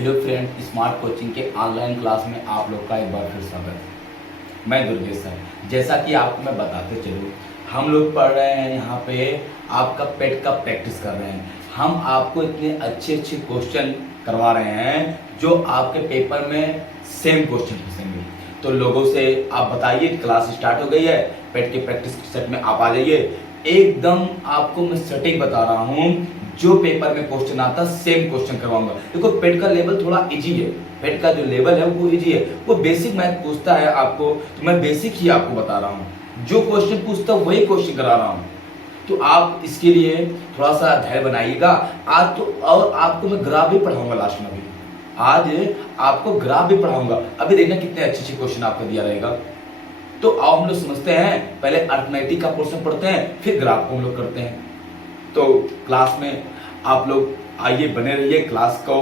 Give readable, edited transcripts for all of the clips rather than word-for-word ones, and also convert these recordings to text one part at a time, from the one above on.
Hello friend, smart coaching के online class में आप लोग का एक बार फिर स्वागत है। मैं दुर्गेश सर। जैसा कि आपको मैं बताते चलूँ, हम लोग पढ़ रहे हैं यहाँ पे आपका पेट का प्रैक्टिस कर रहे हैं। हम आपको इतने अच्छे अच्छे क्वेश्चन करवा रहे हैं जो आपके पेपर में सेम क्वेश्चन पूछेंगे। तो लोगों से आप बताइए, क्लास स्टार्ट हो गई है, पेट के प्रैक्टिस सेट में आप आ जाइए। एकदम आपको मैं सटीक बता रहा हूँ, जो पेपर में क्वेश्चन आता सेम क्वेश्चन करवाऊंगा। देखो, पेट का लेवल थोड़ा इजी है, पेट का जो लेवल है वो इजी है, वो बेसिक मैथ पूछता है आपको, तो मैं बेसिक ही आपको बता रहा हूँ। जो क्वेश्चन पूछता है वही क्वेश्चन करा रहा हूँ, तो आप इसके लिए थोड़ा सा धैर्य बनाइएगा। आज तो और आपको मैं ग्राफ भी पढ़ाऊंगा लास्ट में, भी आज आपको ग्राफ भी पढ़ाऊंगा। अभी देखना कितने अच्छे अच्छे क्वेश्चन आपको दिया रहेगा। तो आओ हम लोग समझते हैं, पहले अर्थमेटिक का पोर्शन पढ़ते हैं, फिर ग्राफ को हम लोग करते हैं। तो क्लास में आप लोग आइए, बने रहिए, क्लास को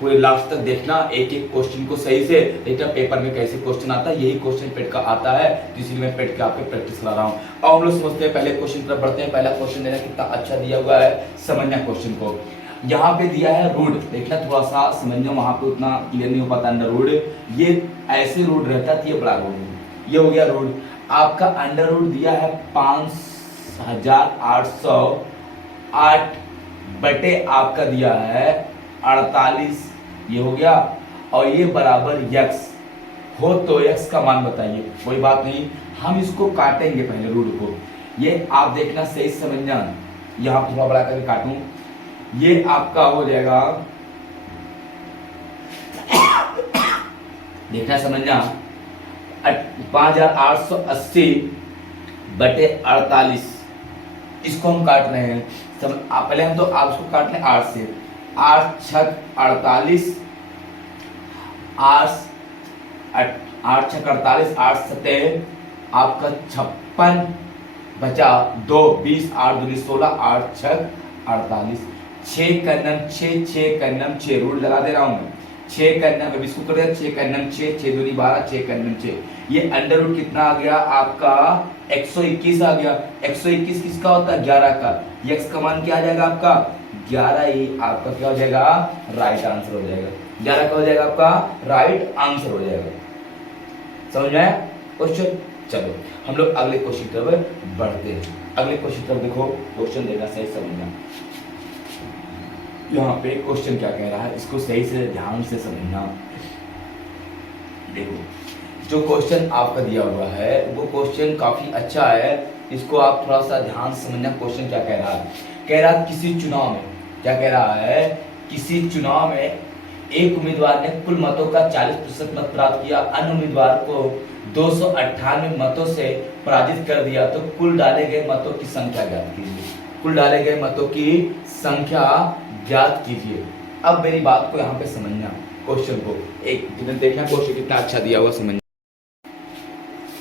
पूरे लास्ट तक देखना, एक एक क्वेश्चन को सही से देखना। पेपर में कैसे क्वेश्चन आता है, यही क्वेश्चन पेट का आता है, इसीलिए मैं पेट के आपके प्रैक्टिस करा रहा हूँ। और हम लोग समझते हैं, पहले क्वेश्चन तरफ बढ़ते हैं। पहला क्वेश्चन देना कितना अच्छा दिया हुआ है, समझना क्वेश्चन को। यहाँ पे दिया है रूट, देखना थोड़ा सा समझना, वहां पे उतना क्लियर नहीं हो पाता। अंडर रूट, ये ऐसे रूट रहता था, ये बड़ा रूट, ये हो गया रूट। आपका अंडर रूट दिया है 5808 बटे आपका दिया है 48, ये हो गया। और ये बराबर यक्स हो तो यक्स का मान बताइए। कोई बात नहीं, हम इसको काटेंगे पहले रूट को। ये आप देखना, सही समझना, यहां थोड़ा बड़ा करके काटूं, ये आपका हो जाएगा, देखना समझना, 5880 बटे 48, इसको हम काट रहे हैं। पहले हम तो आप इसको काट लें 8 से, 8 छक 48, 8 छक 48, 8 सते आपका 56 बचा 2, 20, 8 दूनी 16, 8 छक 48, 6 का नम 6, 6 का नम 6, रूट लगा दे रहा हूं मैं। 6 का नम, अब इसको कर दिया, 6 का नम 6, 6 दूनी 12, 6 का नम 6। ये अंडर रूट कितना आ गया आपका 121 आ गया। 121 किसका होता है, 11 का। यक्स का मान क्या आ जाएगा आपका 11 ही आपका क्या हो जाएगा, राइट आंसर हो जाएगा। 11 का हो जाएगा आपका राइट आंसर हो जाएगा। समझ में आया क्वेश्चन? चलो हम लोग अगले क्वेश्चन की तरफ बढ़ते हैं। अगले क्वेश्चन की तरफ देखो, क्वेश्चन देखना, सही समझना। यहाँ पे क्वेश्चन क्या कह रहा है, इसको सही से ध्यान से समझना। देखो, जो क्वेश्चन आपका दिया हुआ है वो क्वेश्चन काफी अच्छा है, इसको आप थोड़ा सा ध्यान से समझना। क्वेश्चन क्या कह रहा है, कह रहा है किसी चुनाव में, क्या कह रहा है, किसी चुनाव में एक उम्मीदवार ने कुल मतों का 40% मत प्राप्त किया, अन्य उम्मीदवार को 298 मतों से पराजित कर दिया, तो कुल डाले गए मतों की संख्या ज्ञात कीजिए। कुल डाले गए मतों की संख्या ज्ञात कीजिए। अब मेरी बात को यहाँ पे समझना, क्वेश्चन को एक देखना, क्वेश्चन कितना अच्छा दिया हुआ समझना,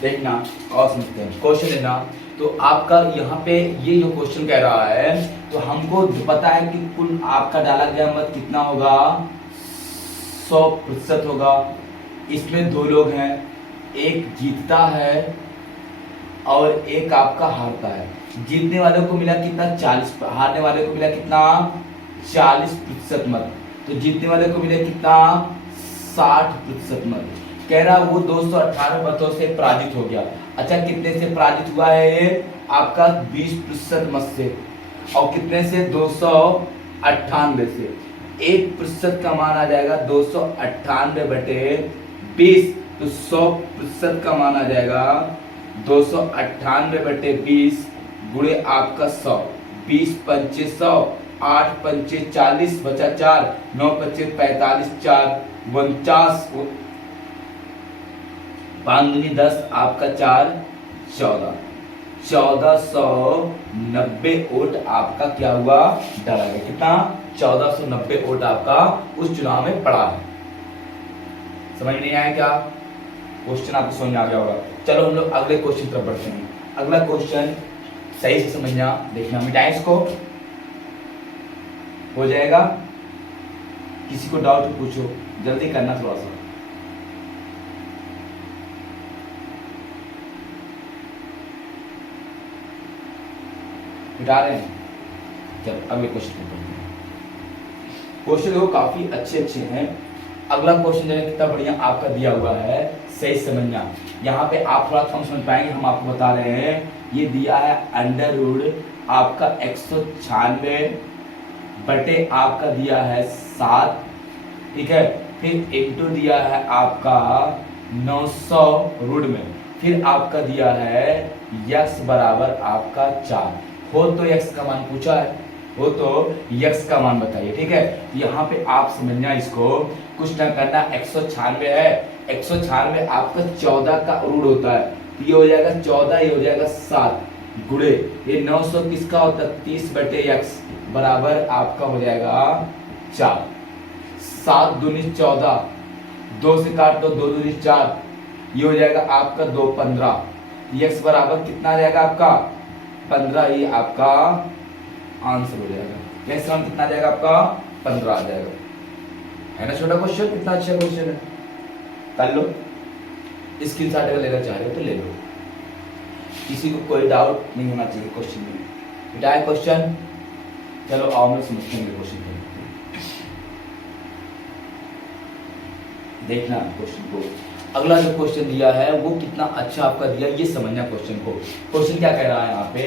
देखना और समझते हैं। क्वेश्चन लेना, तो आपका यहाँ पे ये जो क्वेश्चन कह रहा है, तो हमको पता है कि कुल आपका डाला गया मत कितना होगा, 100% होगा। इसमें दो लोग हैं, एक जीतता है और एक आपका हारता है। जीतने वाले को मिला कितना, 40, हारने वाले को मिला कितना, 40% मत। तो जीतने वाले को मिला कितना, 60% मत। कह रहा वो 298 मतों से पराजित हो गया। अच्छा, कितने से पराजित हुआ है, आपका 20% मत से, और कितने से, 298 से। 1% का मान आ जाएगा 298 बटे 20, तो 100% का मान आ जाएगा 298 बटे 20 गुणे आपका 100। 20 पंचे 100, 8 पंचे 40, बचा 4, 9 पंचे 45, 4 49, 5 दूनी 10, आपका 4 14, 1490 वोट आपका क्या हुआ, डाला गया। कितना, 1490 वोट आपका उस चुनाव में पड़ा है। समझ नहीं आया क्या? क्वेश्चन आपको समझ में आ गया होगा। चलो हम लोग अगले क्वेश्चन तरफ बढ़ते हैं। अगला क्वेश्चन सही से समझना, देखना, मिटाएं इसको, हो जाएगा। किसी को डाउट पूछो, जल्दी करना थोड़ा सा। मिटा रहे हैं? चलो अगले क्वेश्चन को पढ़ते हैं। क्वेश्चन देखो काफी अच्छे अच्छे हैं, अगला क्वेश्चन जो है कितना बढ़िया आपका दिया हुआ है, सही समझना। यहाँ पे आप थोड़ा कम समझ पाएंगे, हम आपको बता रहे हैं। ये दिया है अंडर रूट आपका 196 बटे आपका दिया है 7, ठीक है। फिर इंटू दिया है आपका 900 रूट में, फिर आपका दिया है यक्स बराबर आपका 4। हो तो यक्स का मान पूछा है, हो तो यक्स का मान बताइए, ठीक है। यहाँ पे आप समझना इसको, कुछ ना करना। 196 है, 196 आपका 14 का रूट होता है, तो ये हो जाएगा 14, ये हो जाएगा 7 गुणे ये 900 किसका होता है 30 बटे यक्स बराबर आपका हो जाएगा 4। 7 दूनी 14, 2 से काट दो, 2 दूनी 4, ये हो जाएगा आपका 2 15, यक्स बराबर कितना आ जाएगा आपका 15, ये आपका आंसर हो जाएगा। यक्स मान कितना आ जाएगा आपका 15 आ जाएगा, है ना। छोटा क्वेश्चन, कितना अच्छा क्वेश्चन है, कर लो। स्क्रीनशॉट अगर लेना चाह रहे हो तो ले लो, किसी को कोई डाउट नहीं होना चाहिए क्वेश्चन में। बेटा है क्वेश्चन, चलो आओ मैं समझते हैं क्वेश्चन को। देखना क्वेश्चन को, अगला जो क्वेश्चन दिया है वो कितना अच्छा आपका दिया, ये समझना क्वेश्चन को। क्वेश्चन क्या कह रहा है यहाँ पे,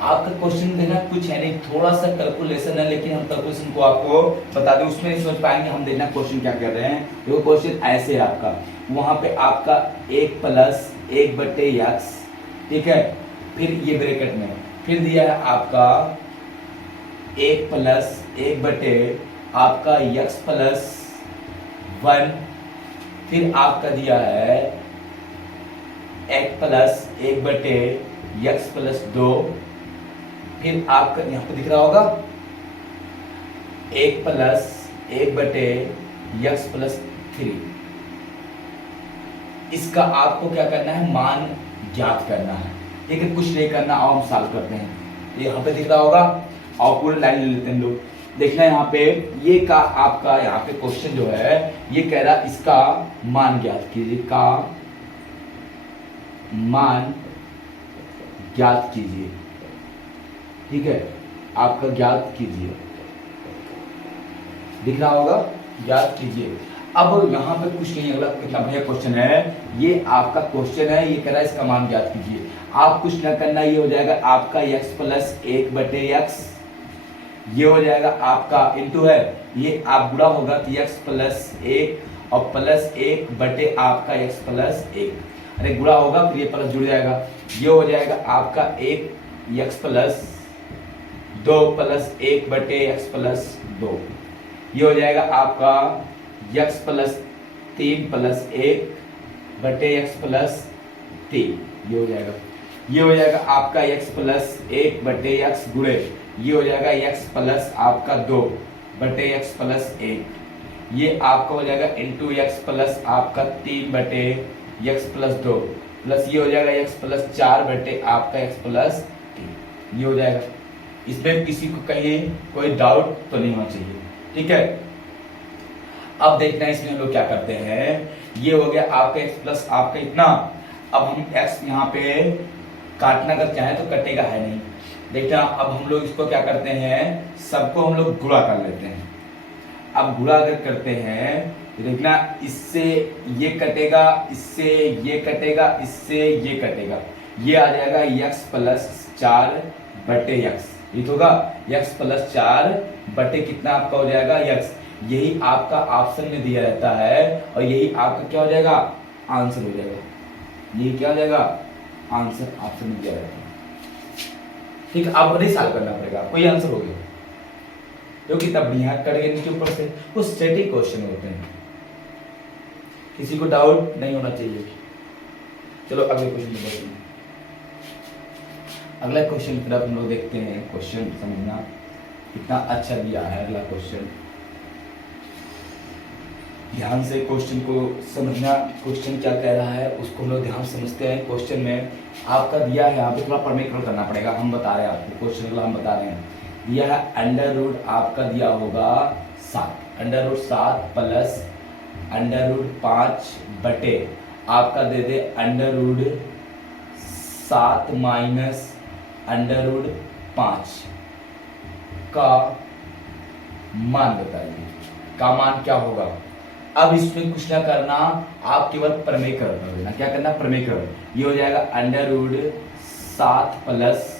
आपका क्वेश्चन देना कुछ है नहीं, थोड़ा सा कैलकुलेशन है, लेकिन हम कैलकुलेशन को आपको बता दें, उसमें नहीं समझ पाएंगे हम। देखना क्वेश्चन क्या कर रहे हैं, वो क्वेश्चन ऐसे है आपका, वहां पे आपका 1 प्लस 1 बटे यक्स, ठीक है। फिर ये ब्रैकेट में फिर दिया है आपका 1 प्लस 1 बटे आपका यक्स प्लस 1, फिर आपका दिया है 1 प्लस 1 बटे यक्स प्लस 2, फिर आपका यहां पे दिख रहा होगा 1 प्लस 1 बटे यक्स प्लस 3। इसका आपको क्या करना है, मान ज्ञात करना है, ठीक है। कुछ नहीं करना, आओ हम सॉल्व करते हैं। यहाँ पे दिख रहा होगा, और पूरी लाइन ले लेते हैं लोग। देखना यहाँ पे ये का आपका यहाँ पे क्वेश्चन जो है ये कह रहा इसका मान ज्ञात कीजिए, का मान ज्ञात कीजिए, ठीक है। आपका ज्ञात कीजिए, दिख रहा होगा, ज्ञात कीजिए। अब यहाँ पे कुछ नहीं, अगला कितना बढ़िया क्वेश्चन है, ये आपका क्वेश्चन है, ये कह रहा है इसका मान ज्ञात कीजिए। आप कुछ ना करना, ये हो जाएगा आपका x प्लस 1 बटे यक्स, ये हो जाएगा आपका इंटू है, ये आप गुणा होगा तो x प्लस 1 और प्लस 1 बटे आपका x प्लस 1, अरे गुणा होगा फिर ये प्लस जुड़ जाएगा, ये हो जाएगा आपका 1 x प्लस 2 प्लस 1 बटे x प्लस 2, ये हो जाएगा आपका x प्लस 3 प्लस 1 बटे x प्लस 3, ये हो जाएगा। ये हो जाएगा आपका x प्लस 1 बटे x गुणे ये हो जाएगा x प्लस आपका 2 बटे x प्लस 1, ये आपका हो जाएगा इंटू x प्लस आपका 3 बटे x प्लस 2 प्लस ये हो जाएगा x प्लस 4 बटे आपका x प्लस 3, ये हो जाएगा। इसमें किसी को कहीं कोई डाउट तो नहीं होना चाहिए, ठीक है। अब देखना है इसमें हम लोग क्या करते हैं, ये हो गया आपका x प्लस आपका इतना। अब हम x यहाँ पे काटना अगर चाहे तो कटेगा है नहीं, देखना। अब हम लोग इसको क्या करते हैं, सबको हम लोग गुणा कर लेते हैं। अब गुणा अगर करते हैं तो देखना इससे ये कटेगा, इससे ये कटेगा, इससे ये कटेगा, ये आ जाएगा x प्लस 4 बटे x, ये होगा x प्लस 4 बटे कितना आपका हो जाएगा x, यही आपका ऑप्शन में दिया रहता है और यही आपका क्या हो जाएगा आंसर हो जाएगा, ये क्या हो जाएगा आंसर ऑप्शन में दिया रहता है, ठीक है। अब नहीं सॉल्व करना पड़ेगा, कोई आंसर हो गया क्योंकि तब यहाँ कट गए नीचे ऊपर से, वो स्टैटिक क्वेश्चन होते हैं, किसी को डाउट नहीं होना चाहिए। चलो अगले क्वेश्चन पे बढ़ते हैं। अगला क्वेश्चन फिर हम लोग देखते हैं, क्वेश्चन समझना कितना अच्छा दिया है। अगला क्वेश्चन ध्यान से क्वेश्चन को समझना, क्वेश्चन क्या कह रहा है उसको हम लोग ध्यान समझते हैं। क्वेश्चन में आपका दिया है, यहाँ पे थोड़ा परमेट्रल करना पड़ेगा, हम बता रहे हैं आपको, क्वेश्चन हम बता रहे हैं। दिया है अंडर रूट आपका दिया होगा 7, under root 7 plus under root 5 बटे आपका दे दे under root 7 minus under root 5 का मान बताइए, का मान क्या होगा। अब इसमें कुछ ना करना, आप केवल प्रमेयकरण कर देना। क्या करना? प्रमेयकरण। ये हो जाएगा under root 7 plus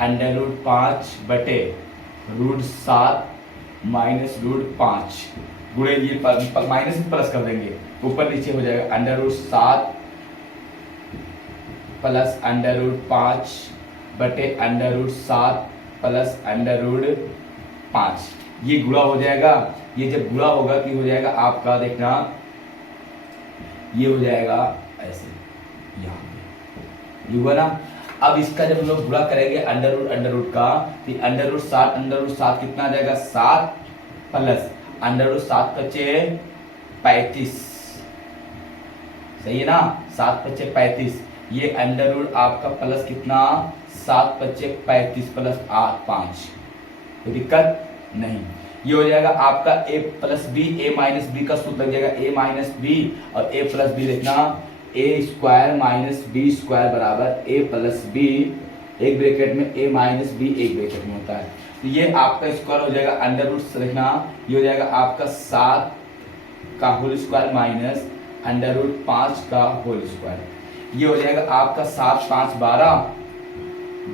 under root 5 बटे रूट 7 माइनस रूट 5 गुणे ये माइनस प्लस कर देंगे, ऊपर नीचे हो जाएगा under root 7 plus under root 5 बटे under root 7 plus under root 5। ये गुणा हो जाएगा। ये जब गुणा होगा कि हो जाएगा आपका, देखना ये हो जाएगा ऐसे, यहाँ पे ये हुआ ना। अब इसका जब हम लोग गुणा करेंगे अंडर रूट का, तो अंडर रूट 7 कितना आ जाएगा? 7 प्लस अंडर रूट 7 बचे 35, सही है ना? 7 बचे 35। ये अंडर रूट आपका प्लस कितना? 7 बचे 35 प्लस 5। कोई दिक्कत नहीं। ये हो जाएगा आपका a plus b, a minus b का सूत्र लग जाएगा a माइनस बी, और a प्लस बी देखना a square minus b square बराबर a प्लस बी, एक ब्रैकेट में a माइनस बी एक ब्रैकेट में होता है। तो ये आपका स्क्वायर हो जाएगा अंडर रूट, देखना ये हो जाएगा आपका 7 का whole square minus under root 5 का होल स्क्वायर। ये हो जाएगा आपका 7 5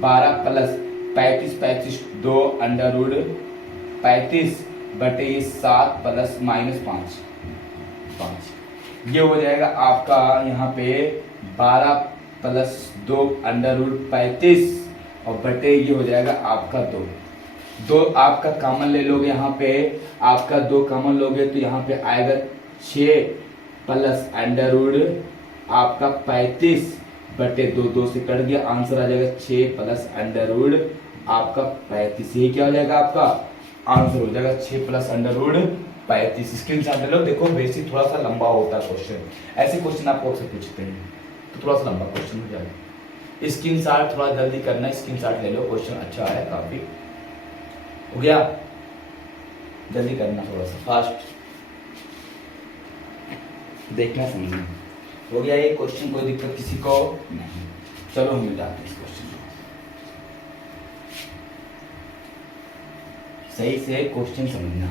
12 प्लस 35 2 अंडर रूट 35 बटे 7 प्लस माइनस 5। ये हो जाएगा आपका यहाँ पे 12 प्लस 2 अंडर रूट 35 और बटे ये हो जाएगा आपका 2 आपका कॉमन ले लोगे, यहाँ पे आपका 2 कॉमन लोगे तो यहाँ पे आएगा 6 प्लस अंडर रूट आपका 35 बटे 2 से कट गया, आंसर आ जाएगा 6 प्लस अंडर रूट आपका 35। यही क्या हो जाएगा? आपका आंसर हो जाएगा 6 प्लस अंडर रूट 35। स्क्रीनशॉट ले लो। देखो बेसिक थोड़ा सा लंबा होता है क्वेश्चन, ऐसे क्वेश्चन आपको अक्सर पूछते हैं तो थोड़ा सा लंबा क्वेश्चन हो जाएगा। स्क्रीनशॉट थोड़ा जल्दी करना, स्क्रीनशॉट ले लो। क्वेश्चन अच्छा है, काफी हो गया, जल्दी करना, थोड़ा सा फास्ट देखना समझना। हो गया ये क्वेश्चन, कोई दिक्कत किसी को नहीं। चलो हम मिल जाते हैं इस क्वेश्चन को। सही से क्वेश्चन समझना।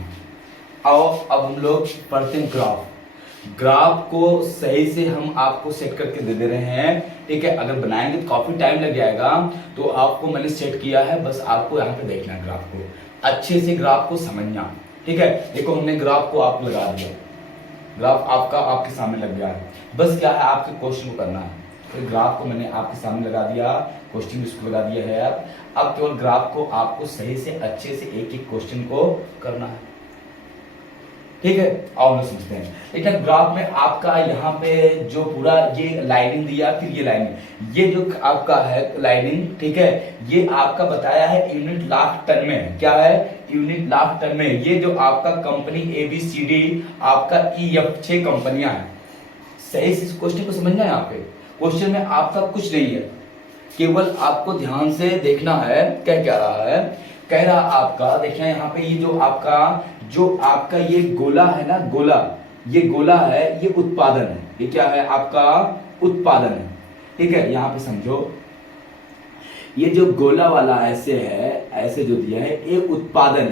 आओ अब हम लोग पढ़ते हैं ग्राफ को सही से हम आपको सेट करके दे रहे हैं, ठीक है। अगर बनाएंगे तो काफी टाइम लग जाएगा, तो आपको मैंने सेट किया है, बस आपको यहाँ पे देखना है ग्राफ को, अच्छे से ग्राफ को समझना, ठीक है। देखो हमने ग्राफ को आप लगा दिया, ग्राफ आपका आपके सामने लग गया है, बस क्या है आपके क्वेश्चन को करना है। तो ग्राफ को मैंने आपके सामने लगा दिया, क्वेश्चन भी उसको लगा दिया है। अब केवल ग्राफ को आपको सही से अच्छे से एक एक क्वेश्चन को करना है, ठीक है। आओ हम समझते हैं। लेकिन ग्राफ में आपका यहाँ पे जो पूरा ये लाइनिंग दिया, फिर ये लाइनिंग, ये जो आपका है लाइनिंग, ठीक है, ये आपका बताया है यूनिट लाख टन में। क्या है? यूनिट लाख टन में। ये जो आपका कंपनी ABCD आपका EF 6 कंपनियां हैं। सही से क्वेश्चन को समझना है। यहाँ पे क्वेश्चन में आपका कुछ नहीं है, केवल आपको ध्यान से देखना है क्या रहा है। कह रहा आपका, देखना यहाँ पे ये जो आपका ये गोला है ना, ये गोला है, ये उत्पादन है। ये क्या है? आपका उत्पादन है, ठीक है। यहाँ पे समझो, ये जो गोला वाला ऐसे है, ऐसे जो दिया है, ये उत्पादन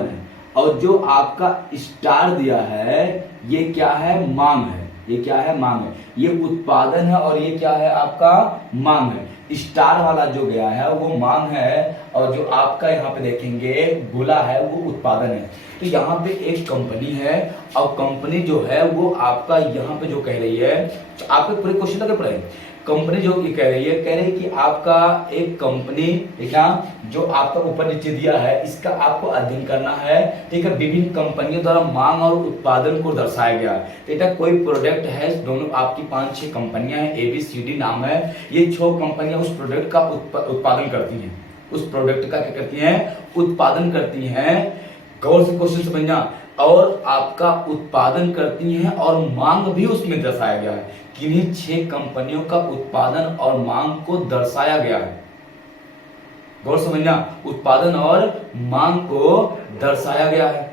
है, और जो आपका स्टार दिया है, ये क्या है? मांग है। ये क्या है? मांग है। ये उत्पादन है और ये क्या है? आपका मांग है। स्टार वाला जो गया है वो मांग है, और जो आपका यहाँ पे देखेंगे गोला है वो उत्पादन है। तो यहाँ पे एक कंपनी है, और कंपनी जो है वो आपका यहाँ पे जो कह रही है, आपके पूरे क्वेश्चन लगे पड़े, कंपनी जो ये कह रही है कि आपका एक कंपनी, ठीक है, जो आपका ऊपर नीचे दिया है, इसका आपको अध्ययन करना है, ठीक है। विभिन्न कंपनियों द्वारा मांग और उत्पादन को दर्शाया गया है, ठीक है। कोई प्रोडक्ट है, दोनों आपकी 5-6 कंपनियां हैं, ABCD नाम है। ये 6 कंपनियां उस प्रोडक्ट का उत्पादन करती हैं, उस प्रोडक्ट का क्या करती हैं? उत्पादन करती हैं। गौर से क्वेश्चन समझना। और आपका उत्पादन करती हैं और मांग भी उसमें दर्शाया गया है। किन्हीं 6 कंपनियों का उत्पादन और मांग को दर्शाया गया है। गौर समझना, उत्पादन और मांग को दर्शाया गया है।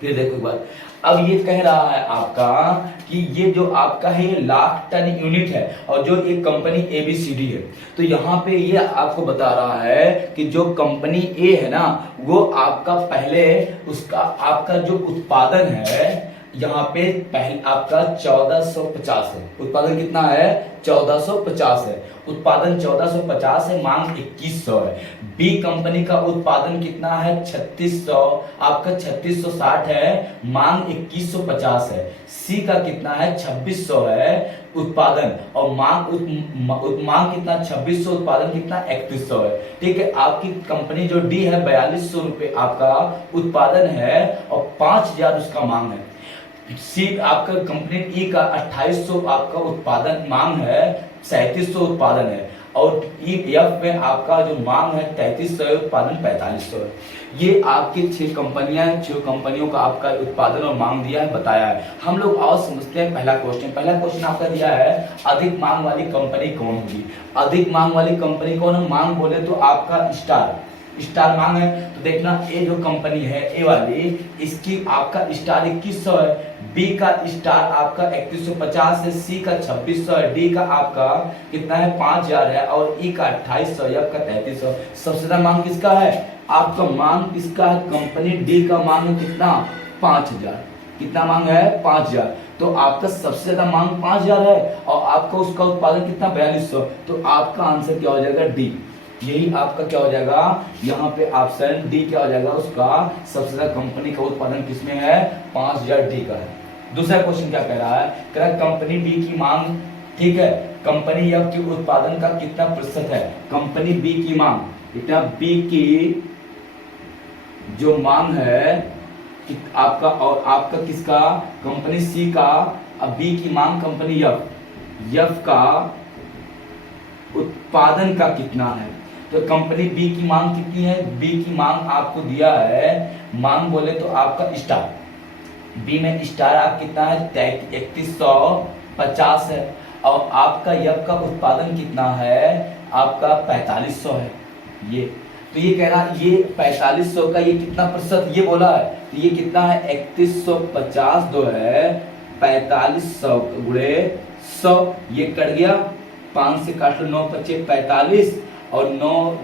फिर देखो एक बार, अब ये कह रहा है आपका कि ये जो आपका है ये लाख टन यूनिट है और जो एक कंपनी ABCD है। तो यहाँ पे ये आपको बता रहा है कि जो कंपनी ए है ना वो आपका पहले उसका आपका जो उत्पादन है यहाँ पे पहले आपका 1450 है। उत्पादन कितना है? 1450 है। उत्पादन 1450 है, मांग 2100 है। बी कंपनी का उत्पादन कितना है? 3600, आपका 3660 है, मांग 2150 है। सी का कितना है? 2600 है उत्पादन और मांग कितना? 2600, उत्पादन कितना? 3100 है। ठीक है, आपकी कंपनी जो डी है 4200 रुपए आपका उत्पादन है और 5000 उसका मांग है। सी आपका कंपनी ई का 2800 आपका उत्पादन मांग है, 3700 उत्पादन है और ई एफ में आपका जो मांग है 3300 है, उत्पादन 4500 है। ये आपकी 6 कंपनियों का आपका उत्पादन और मांग दिया है, बताया है। हम लोग और समझते हैं पहला क्वेश्चन आपका दिया है अधिक मांग वाली कंपनी कौन होगी। अधिक मांग वाली कंपनी कौन है? मांग बोले तो आपका स्टार मांग है। तो देखना ए जो कंपनी है ए वाली, इसकी आपका स्टार 2100 है, बी का स्टार आपका 3150 है, सी का 2600 है, डी का आपका कितना है? 5000 है और ई का 2800, एफ का 3300। सबसे ज्यादा मांग किसका है? आपका मांग किसका है? कंपनी डी का मांग है कितना? 5000। कितना मांग है? 5000। तो आपका सबसे ज्यादा मांग 5000 है और आपका उसका उत्पादन कितना? 4200। तो आपका आंसर क्या हो जाएगा? डी। यही आपका क्या हो जाएगा? यहाँ पे ऑप्शन डी क्या हो जाएगा? उसका सबसे ज्यादा कंपनी का उत्पादन किसमें है? 5000 डी का है। दूसरा क्वेश्चन क्या कह रहा है? कह रहा है कंपनी बी की मांग, ठीक है, कंपनी एफ की उत्पादन का कितना प्रतिशत है? कंपनी बी की मांग कितना? बी की जो मांग है आपका और आपका किसका? कंपनी सी का। अब बी की मांग कंपनी एफ का उत्पादन का कितना है? तो कंपनी बी की मांग कितनी है? बी की मांग आपको दिया है, मांग बोले तो आपका स्टार, बी में स्टार आप कितना है? 3150 है और आपका यफ का उत्पादन कितना है? आपका 4500 है। ये तो ये कह रहा है ये 4500 का ये कितना प्रतिशत ये बोला है, तो ये कितना है? 3150 जो है 4500 गुणे 100, ये कट गया, 5 से काट लो, 9 पच्चे 45 और 9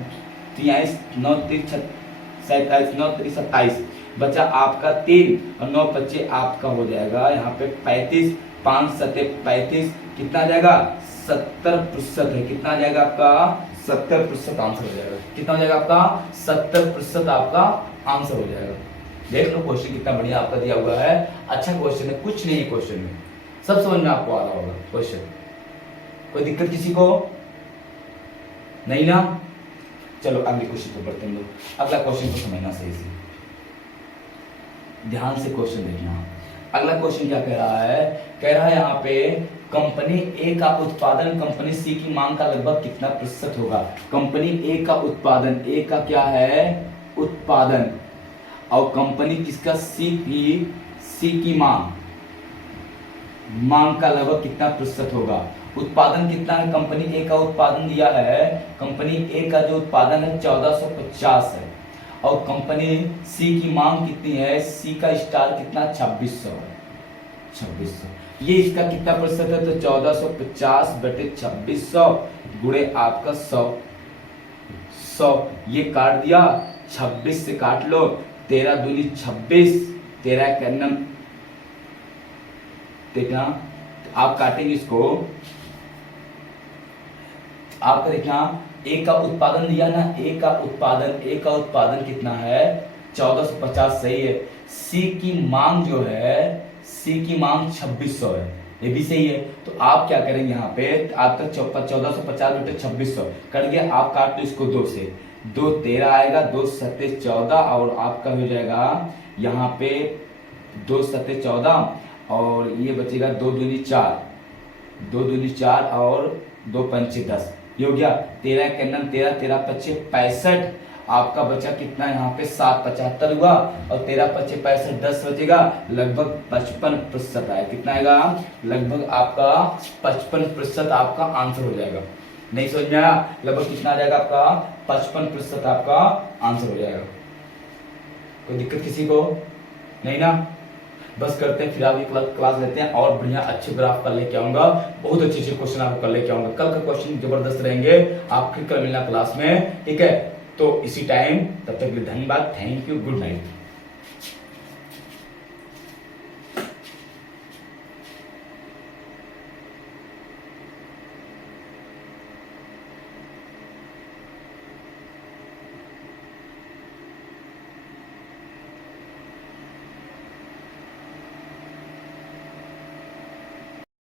23 9 3 27 9 3 27, बचा आपका 3 और 9 पच्चे आपका हो जाएगा यहाँ पे 35, 5 सते 35, कितना आ जाएगा? 70% है। कितना आ जाएगा आपका? 70% आंसर हो जाएगा। कितना हो जाएगा आपका? 70% आपका आंसर हो जाएगा। देख लो क्वेश्चन कितना बढ़िया आपका दिया हुआ है, अच्छा क्वेश्चन है, कुछ नहीं है क्वेश्चन में, सब समझ में आपको आ रहा होगा क्वेश्चन। कोई दिक्कत किसी को नहीं ना? चलो अगले क्वेश्चन को पढ़ते हैं। अगला क्वेश्चन को समझना सही से, ध्यान से क्वेश्चन देखना। अगला क्वेश्चन क्या कह रहा है? कह रहा है यहाँ पे कंपनी ए का उत्पादन कंपनी सी की मांग का लगभग कितना प्रतिशत होगा? कंपनी ए का उत्पादन, ए का क्या है? उत्पादन, और कंपनी किसका? सी की मांग का लगभग कितना प्रतिशत होगा? उत्पादन कितना है? कंपनी ए का उत्पादन दिया है, कंपनी ए का जो उत्पादन है 1450 है और कंपनी सी की मांग कितनी है? सी का स्टार कितना? 2600 है। 2600 ये इसका कितना प्रतिशत है? तो 1450 बटे 2600 गुणे आपका 100 ये काट दिया, 26 से काट लो, 13 दूनी 26, 13 करना देखना, आप काटेंगे इसको, आपका देखना ए का उत्पादन दिया ना, ए का उत्पादन कितना है? 1450 सही है। सी की मांग जो है, सी की मांग 2600 है, ये भी सही है। तो आप क्या करेंगे यहाँ पे? आपका 1450 बटे 2600 कट गया, आप काट दो इसको 2 से, 2 13 आएगा, 2 सत्ते 14 और आपका हो जाएगा यहाँ पे 2 सत्ते 14 और ये बचेगा 2 दूनी 4, 2 दूनी 4 और 2 पंचे 10, ये हो गया 13 के 13, 13 पच्चे 65, आपका बचा कितना यहाँ पे? 775 हुआ और 13 पच्चे 65, 10 बचेगा, लगभग 55% आया। कितना आएगा? लगभग आपका 55% आपका आंसर हो जाएगा। नहीं समझ में आया? लगभग कितना आ जाएगा आपका? 55% आपका आंसर हो जाएगा। कोई दिक्कत किसी को नहीं ना? बस करते हैं, फिर आगे क्लास लेते हैं और बढ़िया अच्छे ग्राफ कर लेके आऊंगा, बहुत अच्छे अच्छे क्वेश्चन आपको कर लेके आऊंगा। कल का क्वेश्चन जबरदस्त रहेंगे, आप फिर कल मिलना क्लास में, ठीक है। तो इसी टाइम, तब तक के लिए धन्यवाद, थैंक यू, गुड नाइट।